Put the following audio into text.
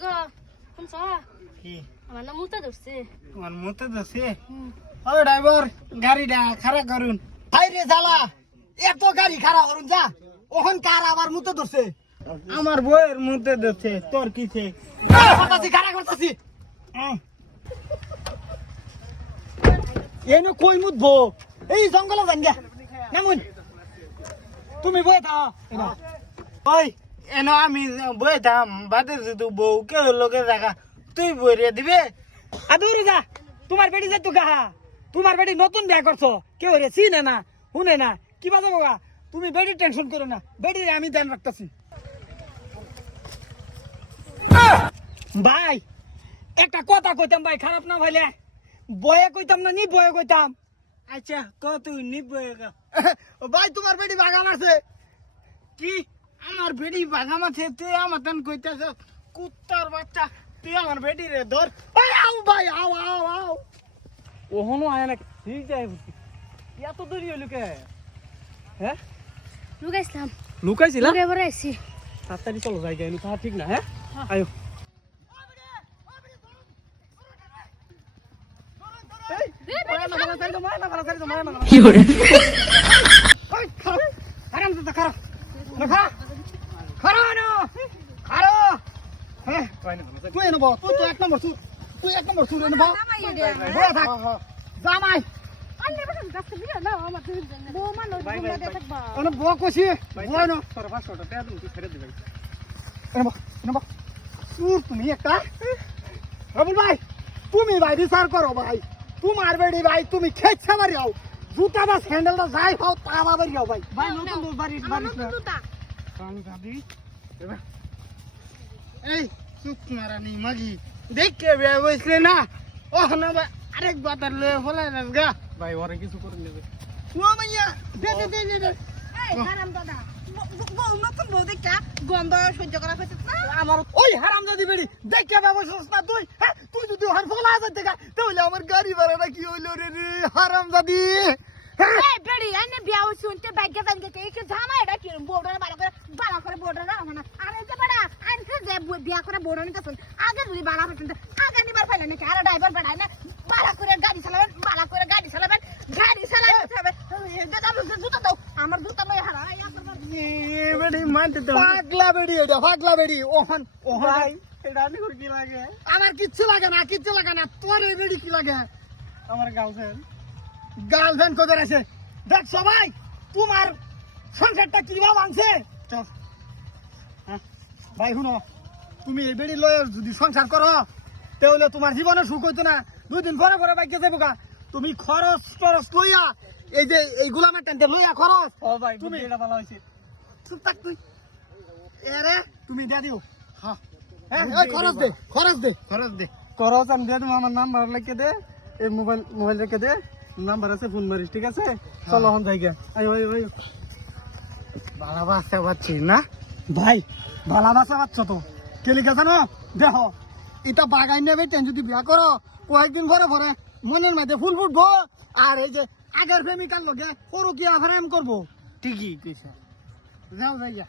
গো শুনছ? কি? আমার না মুতা ধরছে। তোমার মতে। ও ড্রাইভার গাড়িটা খারাপ করুন। হাই রে জ্বালা। এত গাড়ি খারাপ করুন যা। ওখান কার আবার মুতে ধরছে? আমার বউয়ের মতে দছে তোর কিছে খারাপ করতাছি। আহ, এনে কই মুতবো? এই জঙ্গলে যান গা নামুন। তুমি বয়ে থাও। এনা। ওই। এন আমি বই থাম বাদে যদি বউ কে লোকে জায়গা। তুই বইরে দিবে? আদুরে যা। তোমার বেটি যে তো গাহা তোমার বেটি নতুন বিয়া করছ। কেউ রে চিনে না, শুনে না। কি বাজে বাবা তুমি বেটি টেনশন করো না। বেটি আমি ধ্যান রাখতেছি। ভাই, একটা কথা কইতাম ভাই, খারাপ না ভাইলে বয়ে কইতাম না, নি বয়ে কইতাম? আচ্ছা ক তুই নিবে ভাই, তোমার বেটি বাগান আছে। কি? আমার বেটি বাঘা মাছে তুই আমার তেন কইতেছ কুত্তার বাচ্চা তুই আমার বেটি রে ধর। ভাই আও ভাই আও আও আও ওহনো আয় না ঠিক যাই বুঝি এত দেরি হইল কে? হ্যাঁ? লুকাইছিলাম। লুকাইছিলা? লুকাই পরে আইছি। তাড়াতাড়ি চলো যাই গাইনু তাহা ঠিক না হ্যাঁ? আয়ো। হারাম তো খারাপ দেখা খারাপ না খারাপ তুই নেব তুই তো এক নম্বর সুর তুই এক নম্বর সুর নেব বয়ে থাক। জামাই। তুমি একটা। রবুল ভাই তুমি ভাই বিচার করো ভাই। তোমার বেড়ি ভাই তুমি খেচ্ছে মারি আও। জুতা বা স্যান্ডেলটা যাই পাও তা বাবারি আও ভাই। ভাই নতুন বাড়ি বাড়ি এই চুপ মারানি মাগি। দেখ বিয়া বসলে না? ও না ভাই আরেক বাতার লয়ে ফলাই না গা। ভাই ওরে কিছু করে নেবে ও মাইয়া দে দে দে দে দে। গন্ধ সহ্য করা হয়েছে না? আমার ওই হারাম দাদি বেড়ি দেখে ব্যবস্থা না তুই? হ্যাঁ তুই যদি ওখানে ফলা দেখা তাহলে আমার গাড়ি ভাড়াটা কি হইল রে রে হারাম দাদি? হ্যাঁ। এই বেড়ি এনে বিয়া হইছে উনতে ব্যাগে ব্যাগে কে জামা এটা কি করে বাড়া করে বোর্ডার রাখো না আর এই যে বড়া আনছে যে বু- বিয়া করে বোর্ডার নিতেছেন? আগে যদি আগে নিবার পাইলেন নাকি? আর ড্রাইভার বেড়ায় না? বাড়া করে গাড়ি চালাবেন বাড়া করে গাড়ি চালাবেন গাড়ি চালাতে হবে। জুতা দাও আমার জুতা লই হারা পাগলা বেড়ি এটা পাগলা বেড়ি। ওহন ওহন। আমার কিচ্ছু লাগে না কিচ্ছু লাগে না। তোর এই বেড়ি কি লাগে? আমার গার্লফ্রেন্ড। গার্লফ্রেন্ড কোথায় আছে? দেখ সবাই তোমার সংসারটা কীভাবে ভাঙছে? চল। ভাই শুনো। তুমি এই বেড়ি লয়ে যদি সংসার করো তাহলে তোমার জীবনে সুখ হইতো না। দুই দিন পরে পরে বাইকে যাব গা। তুমি খরচ টরচ লইয়া এই যে এই গুলামের টেন্টে লইয়া খরচ ও ভাই তুমি- এটা ভালো হয়েছে চুপ থাক তুই। এরে তুমি দিয়ে দিও। হ্যাঁ। হ্যাঁ এই খরচ দে খরচ দে। খরচ দে। করস আমি দিয়ে দেবো আমার নাম্বার লিখে দে। এই মোবাইল মোবাইল রেখে দে। নাম্বার আছে ফোন মারিস ঠিক আছে? চলো হন যাই গিয়া। আয়ো আয়ো আয়ো। ভালো বাচ্চা পাচ্ছি না? ভাই ভালোবাসা পাচ্ছ তো? কেলি লিখেছে না দেহ। এটা বাগাই নেবে তেন যদি বিয়া করো কয়েকদিন ঘরে পরে মনের মাঝে ফুল ফুটবো। আর এই যে আগের প্রেমিকার লগে সরু কি আভারাম করব। ঠিকই কইছে। যাও যাইয়া।